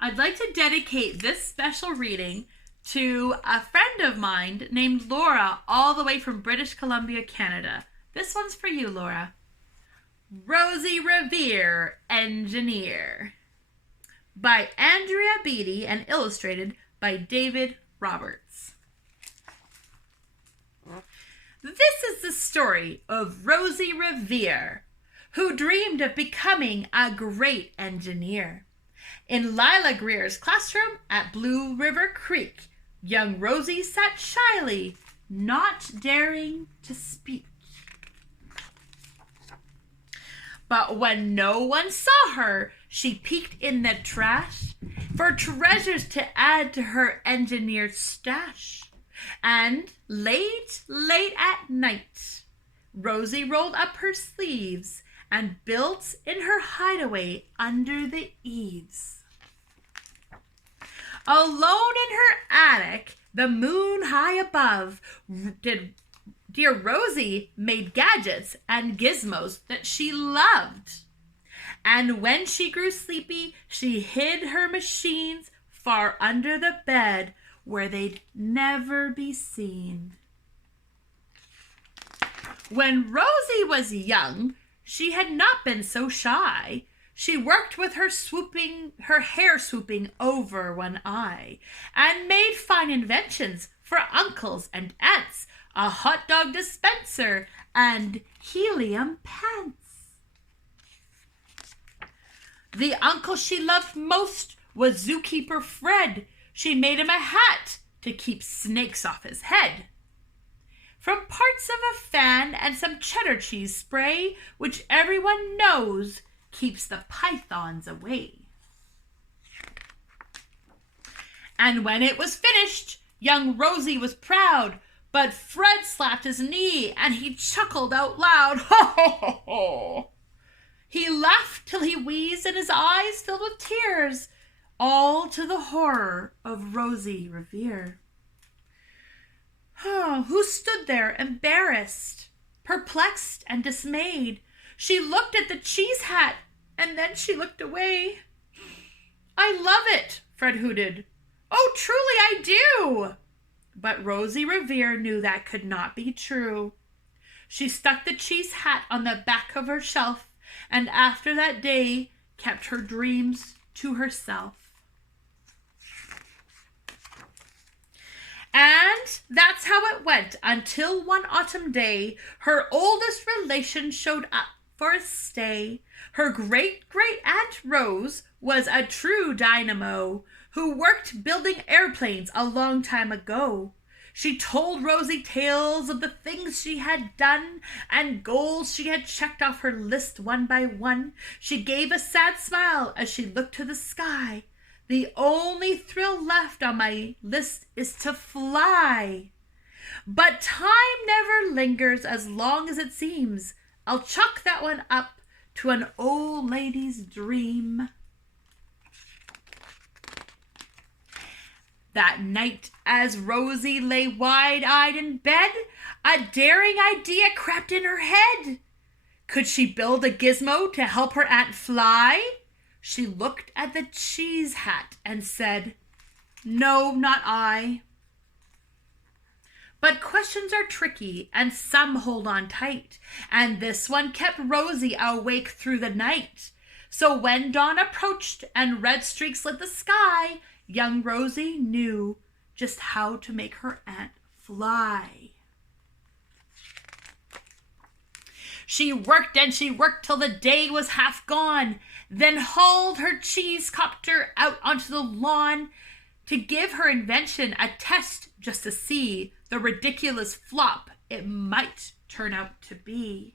I'd like to dedicate this special reading to a friend of mine named Laura, all the way from British Columbia, Canada. This one's for you, Laura. Rosie Revere Engineer, by Andrea Beaty and illustrated by David Roberts. This is the story of Rosie Revere, who dreamed of becoming a great engineer. In Lila Greer's classroom at Blue River Creek, young Rosie sat shyly, not daring to speak. But when no one saw her, she peeked in the trash for treasures to add to her engineer stash. And late at night, Rosie rolled up her sleeves and built in her hideaway under the eaves. Alone in her attic, the moon high above, dear Rosie made gadgets and gizmos that she loved. And when she grew sleepy, she hid her machines far under the bed where they'd never be seen. When Rosie was young, she had not been so shy. She worked with her hair swooping over one eye, and made fine inventions for uncles and aunts, a hot dog dispenser and helium pants. The uncle she loved most was zookeeper Fred. She made him a hat to keep snakes off his head. From parts of a fan and some cheddar cheese spray, which everyone knows keeps the pythons away. And when it was finished, young Rosie was proud, but Fred slapped his knee and he chuckled out loud. Ho, ho, ho, ho. He laughed till he wheezed and his eyes filled with tears, all to the horror of Rosie Revere. Who stood there embarrassed, perplexed and dismayed. She looked at the cheese hat and then she looked away. I love it, Fred hooted. Oh, truly I do. But Rosie Revere knew that could not be true. She stuck the cheese hat on the back of her shelf, and after that day kept her dreams to herself. And that's how it went until one autumn day her oldest relation showed up for a stay. Her great-great-aunt Rose was a true dynamo who worked building airplanes a long time ago. She told Rosie tales of the things she had done and goals she had checked off her list one by one. She gave a sad smile as she looked to the sky. The only thrill left on my list is to fly. But time never lingers as long as it seems. I'll chalk that one up to an old lady's dream. That night, as Rosie lay wide-eyed in bed, a daring idea crept in her head. Could she build a gizmo to help her aunt fly? She looked at the cheese hat and said, "No, not I." But questions are tricky and some hold on tight, and this one kept Rosie awake through the night. So when dawn approached and red streaks lit the sky, young Rosie knew just how to make her aunt fly. She worked and she worked till the day was half gone, then hauled her cheese copter out onto the lawn to give her invention a test just to see the ridiculous flop it might turn out to be.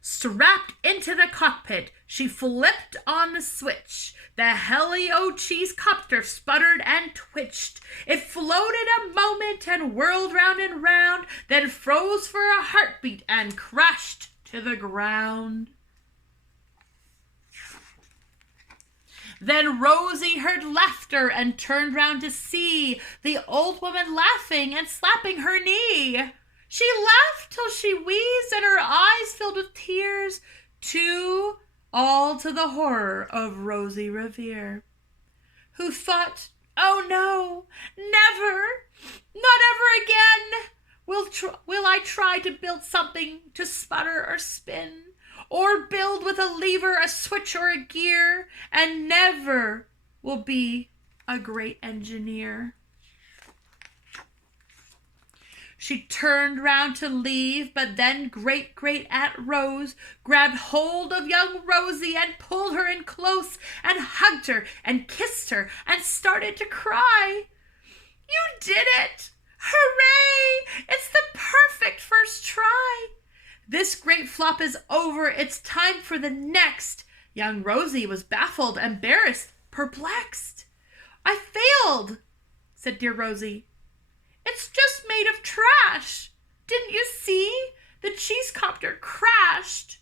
Strapped into the cockpit, she flipped on the switch. The Helio cheese copter sputtered and twitched. It floated a moment and whirled round and round, then froze for a heartbeat and crashed to the ground. Then Rosie heard laughter and turned round to see the old woman laughing and slapping her knee. She laughed till she wheezed and her eyes filled with tears, all to the horror of Rosie Revere, who thought, oh no, never, not ever again will I try to build something to sputter or spin, or build with a lever, a switch, or a gear, and never will be a great engineer. She turned round to leave, but then Great-Great-Aunt Rose grabbed hold of young Rosie and pulled her in close and hugged her and kissed her and started to cry. You did it! Hooray! It's the perfect first try. This great flop is over. It's time for the next. Young Rosie was baffled, embarrassed, perplexed. I failed, said dear Rosie. It's just made of trash. Didn't you see? The cheesecopter crashed.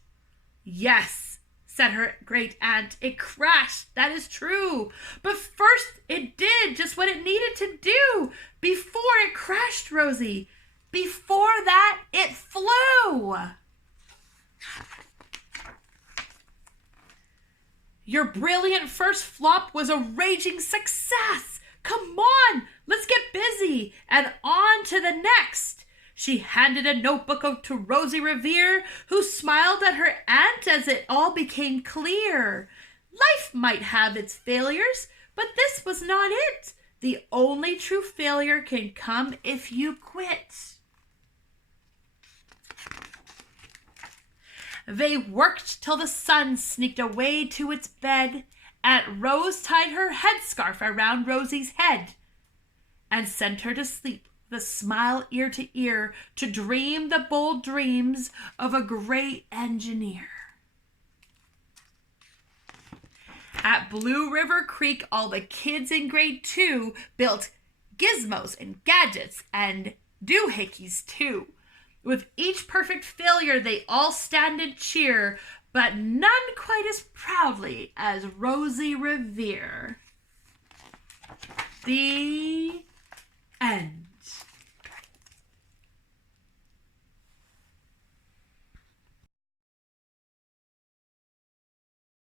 Yes, said her great aunt. It crashed. That is true. But first it did just what it needed to do. Before it crashed, Rosie. Before that, it flew. Your brilliant first flop was a raging success. Come on, let's get busy and on to the next. She handed a notebook to Rosie Revere, who smiled at her aunt as it all became clear. Life might have its failures, but this was not it. The only true failure can come if you quit. They worked till the sun sneaked away to its bed. Aunt Rose tied her headscarf around Rosie's head and sent her to sleep with a smile ear to ear to dream the bold dreams of a great engineer. At Blue River Creek, all the kids in grade 2 built gizmos and gadgets and doohickeys too. With each perfect failure, they all stand and cheer, but none quite as proudly as Rosie Revere. The end.